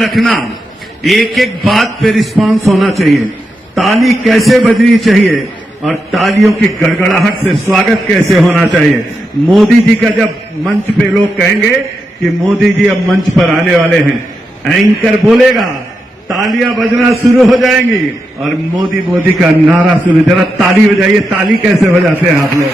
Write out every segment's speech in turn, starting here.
रखना, एक एक बात पे रिस्पांस होना चाहिए। ताली कैसे बजनी चाहिए और तालियों की गड़गड़ाहट से स्वागत कैसे होना चाहिए। मोदी जी का जब मंच पे लोग कहेंगे कि मोदी जी अब मंच पर आने वाले हैं, एंकर बोलेगा, तालियां बजना शुरू हो जाएंगी और मोदी मोदी का नारा शुरू। जरा ताली बजाइए, ताली कैसे बजाते हैं आप लोग?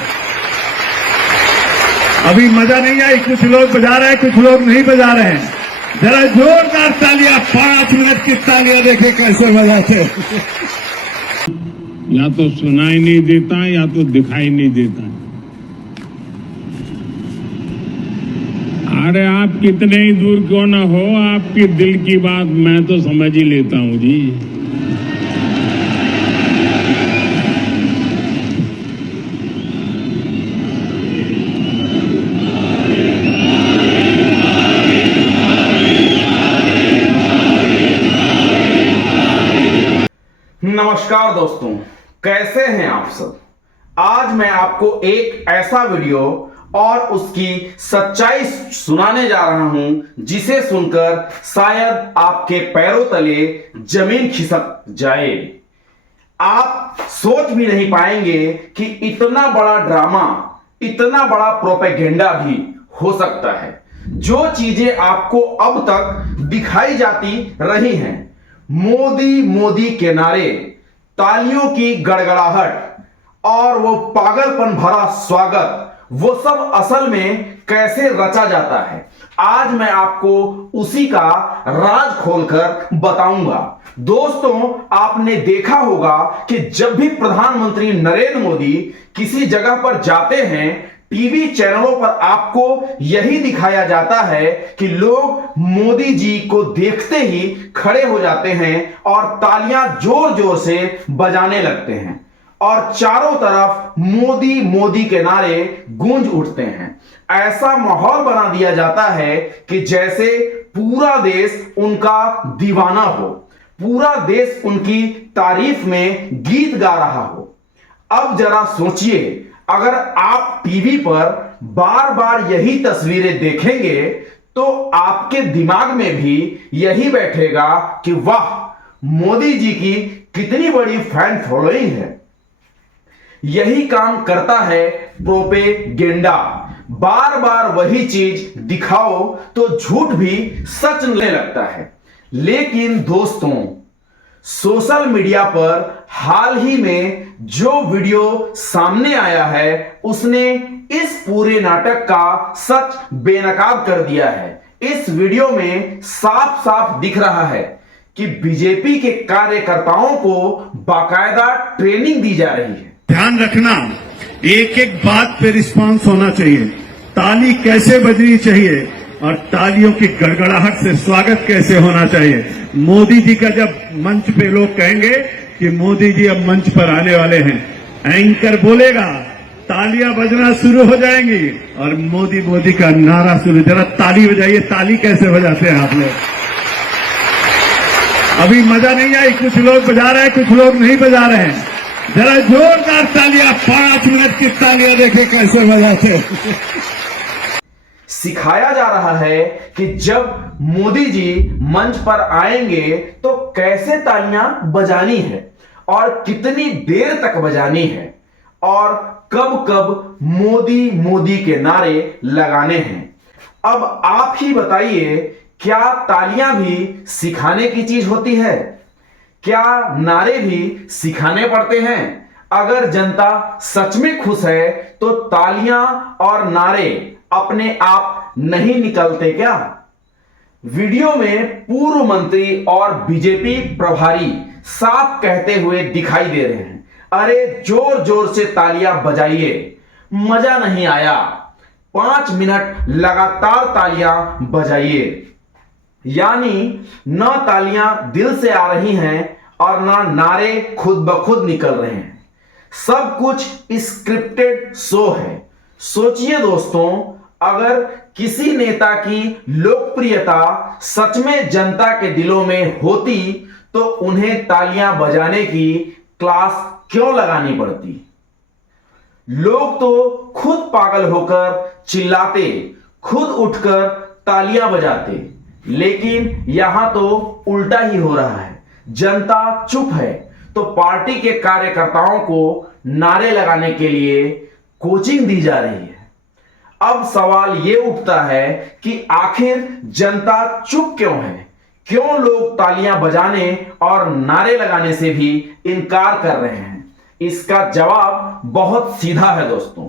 अभी मजा नहीं आई, कुछ लोग बजा रहे हैं, कुछ लोग नहीं बजा रहे हैं। जरा जोरदार तालियां, 5 मिनट की तालियां देखे कैसे बजाते हैं। या तो सुनाई नहीं देता या तो दिखाई नहीं देता। अरे आप कितने ही दूर क्यों ना हो, आपकी दिल की बात मैं तो समझ ही लेता हूं जी। नमस्कार दोस्तों, कैसे हैं आप सब। आज मैं आपको एक ऐसा वीडियो और उसकी सच्चाई सुनाने जा रहा हूं जिसे सुनकर शायद आपके पैरों तले जमीन खिसक जाए। आप सोच भी नहीं पाएंगे कि इतना बड़ा ड्रामा, इतना बड़ा प्रोपेगेंडा भी हो सकता है। जो चीजें आपको अब तक दिखाई जाती रही हैं, मोदी मोदी के नारे, तालियों की गड़गड़ाहट और वो पागलपन भरा स्वागत, वो सब असल में कैसे रचा जाता है, आज मैं आपको उसी का राज खोलकर बताऊंगा। दोस्तों, आपने देखा होगा कि जब भी प्रधानमंत्री नरेंद्र मोदी किसी जगह पर जाते हैं, टीवी चैनलों पर आपको यही दिखाया जाता है कि लोग मोदी जी को देखते ही खड़े हो जाते हैं और तालियां जोर जोर से बजाने लगते हैं और चारों तरफ मोदी मोदी के नारे गूंज उठते हैं। ऐसा माहौल बना दिया जाता है कि जैसे पूरा देश उनका दीवाना हो, पूरा देश उनकी तारीफ में गीत गा रहा हो। अब जरा सोचिए, अगर आप टीवी पर बार बार यही तस्वीरें देखेंगे तो आपके दिमाग में भी यही बैठेगा कि वाह, मोदी जी की कितनी बड़ी फैन फॉलोइंग है। यही काम करता है प्रोपेगेंडा। बार बार वही चीज दिखाओ तो झूठ भी सच लगने लगता है। लेकिन दोस्तों, सोशल मीडिया पर हाल ही में जो वीडियो सामने आया है, उसने इस पूरे नाटक का सच बेनकाब कर दिया है। इस वीडियो में साफ साफ दिख रहा है कि बीजेपी के कार्यकर्ताओं को बाकायदा ट्रेनिंग दी जा रही है। ध्यान रखना, एक एक बात पे रिस्पांस होना चाहिए। ताली कैसे बजनी चाहिए और तालियों की गड़गड़ाहट से स्वागत कैसे होना चाहिए। मोदी जी का जब मंच पे लोग कहेंगे कि मोदी जी अब मंच पर आने वाले हैं, एंकर बोलेगा, तालियां बजना शुरू हो जाएंगी और मोदी मोदी का नारा शुरू। जरा ताली बजाइए, ताली कैसे बजाते हैं आप लोग? अभी मजा नहीं आई, कुछ लोग बजा रहे हैं, कुछ लोग नहीं बजा रहे हैं। जरा जोरदार तालियां, 5 मिनट की तालियां देखे कैसे बजाते हैं। सिखाया जा रहा है कि जब मोदी जी मंच पर आएंगे तो कैसे तालियां बजानी है और कितनी देर तक बजानी है और कब कब मोदी मोदी के नारे लगाने हैं। अब आप ही बताइए, क्या तालियां भी सिखाने की चीज होती है? क्या नारे भी सिखाने पड़ते हैं? अगर जनता सच में खुश है तो तालियां और नारे अपने आप नहीं निकलते क्या? वीडियो में पूर्व मंत्री और बीजेपी प्रभारी साफ कहते हुए दिखाई दे रहे हैं, अरे जोर जोर से तालियां बजाइए, मजा नहीं आया, 5 मिनट लगातार तालियां बजाइए। यानी न तालियां दिल से आ रही हैं और ना नारे खुद ब खुद निकल रहे हैं। सब कुछ स्क्रिप्टेड शो है। सोचिए दोस्तों, अगर किसी नेता की लोकप्रियता सच में जनता के दिलों में होती तो उन्हें तालियां बजाने की क्लास क्यों लगानी पड़ती? लोग तो खुद पागल होकर चिल्लाते, खुद उठकर तालियां बजाते। लेकिन यहां तो उल्टा ही हो रहा है। जनता चुप है तो पार्टी के कार्यकर्ताओं को नारे लगाने के लिए कोचिंग दी जा रही है। अब सवाल यह उठता है कि आखिर जनता चुप क्यों है? क्यों लोग तालियां बजाने और नारे लगाने से भी इनकार कर रहे हैं? इसका जवाब बहुत सीधा है दोस्तों,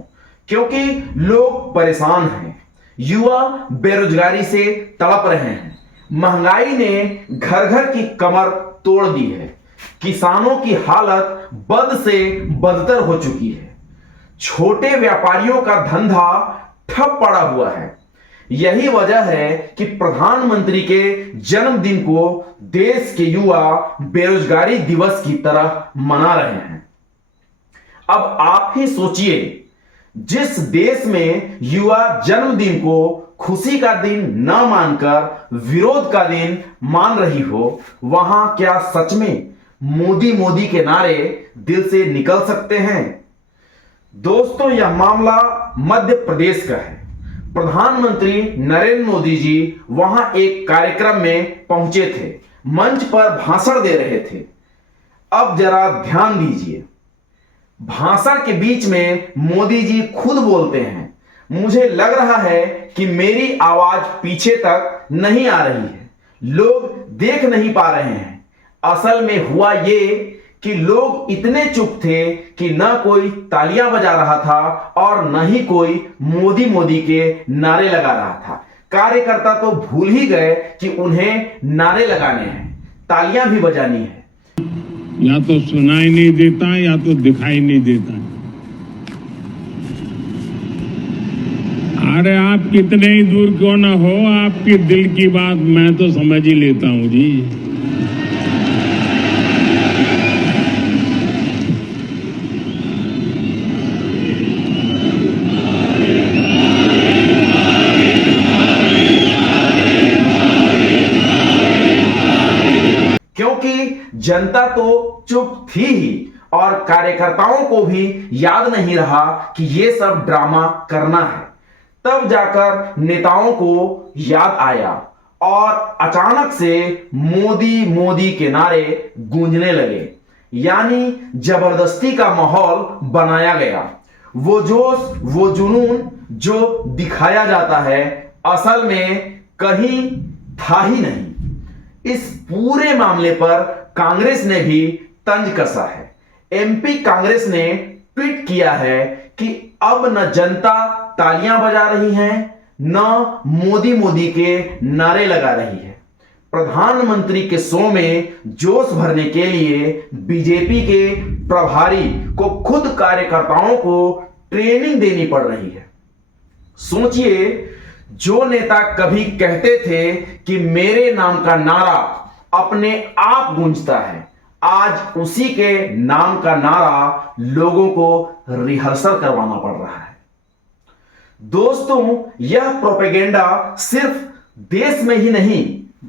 क्योंकि लोग परेशान हैं, युवा बेरोजगारी से तड़प रहे हैं, महंगाई ने घर घर की कमर तोड़ दी है, किसानों की हालत बद से बदतर हो चुकी है, छोटे व्यापारियों का धंधा ठप पड़ा हुआ है। यही वजह है कि प्रधानमंत्री के जन्मदिन को देश के युवा बेरोजगारी दिवस की तरह मना रहे हैं। अब आप ही सोचिए, जिस देश में युवा जन्मदिन को खुशी का दिन न मानकर विरोध का दिन मान रही हो, वहां क्या सच में मोदी मोदी के नारे दिल से निकल सकते हैं? दोस्तों, यह मामला मध्य प्रदेश का है। प्रधानमंत्री नरेंद्र मोदी जी वहां एक कार्यक्रम में पहुंचे थे, मंच पर भाषण दे रहे थे। अब जरा ध्यान दीजिए, भाषण के बीच में मोदी जी खुद बोलते हैं, मुझे लग रहा है कि मेरी आवाज पीछे तक नहीं आ रही है, लोग देख नहीं पा रहे हैं। असल में हुआ ये कि लोग इतने चुप थे कि न कोई तालियां बजा रहा था और न ही कोई मोदी मोदी के नारे लगा रहा था। कार्यकर्ता तो भूल ही गए कि उन्हें नारे लगाने हैं, तालियां भी बजानी है। या तो सुनाई नहीं देता या तो दिखाई नहीं देता। अरे आप कितने ही दूर क्यों ना हो, आपकी दिल की बात मैं तो समझ ही लेता हूं जी। जनता तो चुप थी ही और कार्यकर्ताओं को भी याद नहीं रहा कि ये सब ड्रामा करना है। तब जाकर नेताओं को याद आया और अचानक से मोदी मोदी के नारे गूंजने लगे, यानी जबरदस्ती का माहौल बनाया गया। वो जोश, वो जुनून जो दिखाया जाता है, असल में कहीं था ही नहीं। इस पूरे मामले पर कांग्रेस ने भी तंज कसा है। एमपी कांग्रेस ने ट्वीट किया है कि अब न जनता तालियां बजा रही है, न मोदी मोदी के नारे लगा रही है। प्रधानमंत्री के शो में जोश भरने के लिए बीजेपी के प्रभारी को खुद कार्यकर्ताओं को ट्रेनिंग देनी पड़ रही है। सोचिए, जो नेता कभी कहते थे कि मेरे नाम का नारा अपने आप गूंजता है, आज उसी के नाम का नारा लोगों को रिहर्सल करवाना पड़ रहा है। दोस्तों, यह प्रोपेगेंडा सिर्फ देश में ही नहीं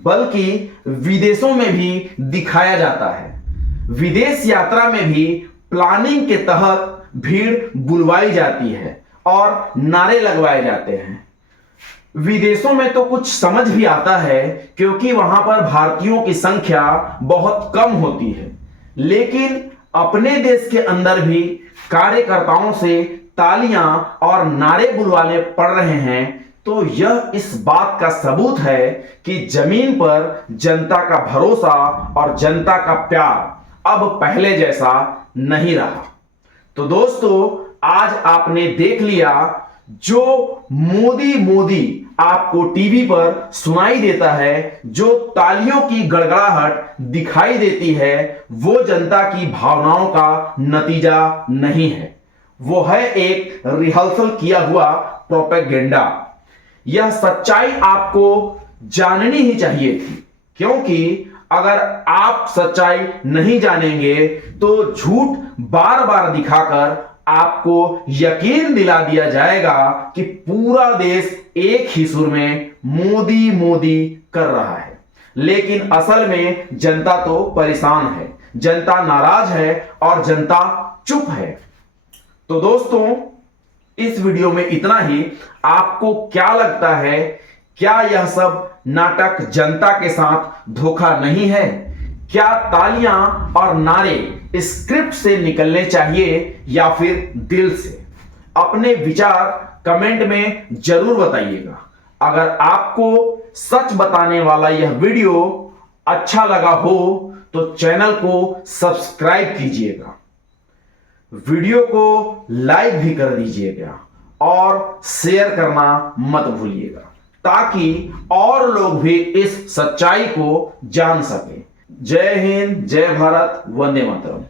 बल्कि विदेशों में भी दिखाया जाता है। विदेश यात्रा में भी प्लानिंग के तहत भीड़ बुलवाई जाती है और नारे लगवाए जाते हैं। विदेशों में तो कुछ समझ भी आता है, क्योंकि वहां पर भारतीयों की संख्या बहुत कम होती है। लेकिन अपने देश के अंदर भी कार्यकर्ताओं से तालियां और नारे बुलवाने पड़ रहे हैं, तो यह इस बात का सबूत है कि जमीन पर जनता का भरोसा और जनता का प्यार अब पहले जैसा नहीं रहा। तो दोस्तों, आज आपने देख लिया, जो मोदी मोदी आपको टीवी पर सुनाई देता है, जो तालियों की गड़गड़ाहट दिखाई देती है, वो जनता की भावनाओं का नतीजा नहीं है, वो है एक रिहर्सल किया हुआ प्रोपेगेंडा। यह सच्चाई आपको जाननी ही चाहिए थी, क्योंकि अगर आप सच्चाई नहीं जानेंगे तो झूठ बार बार दिखाकर आपको यकीन दिला दिया जाएगा कि पूरा देश एक ही सुर में मोदी मोदी कर रहा है। लेकिन असल में जनता तो परेशान है, जनता नाराज है और जनता चुप है। तो दोस्तों, इस वीडियो में इतना ही। आपको क्या लगता है क्या यह सब नाटक जनता के साथ धोखा नहीं है? क्या तालियां और नारे स्क्रिप्ट से निकलने चाहिए या फिर दिल से? अपने विचार कमेंट में जरूर बताइएगा। अगर आपको सच बताने वाला यह वीडियो अच्छा लगा हो तो चैनल को सब्सक्राइब कीजिएगा, वीडियो को लाइक भी कर दीजिएगा और शेयर करना मत भूलिएगा, ताकि और लोग भी इस सच्चाई को जान सकें। जय हिंद, जय भारत, वंदे मातरम।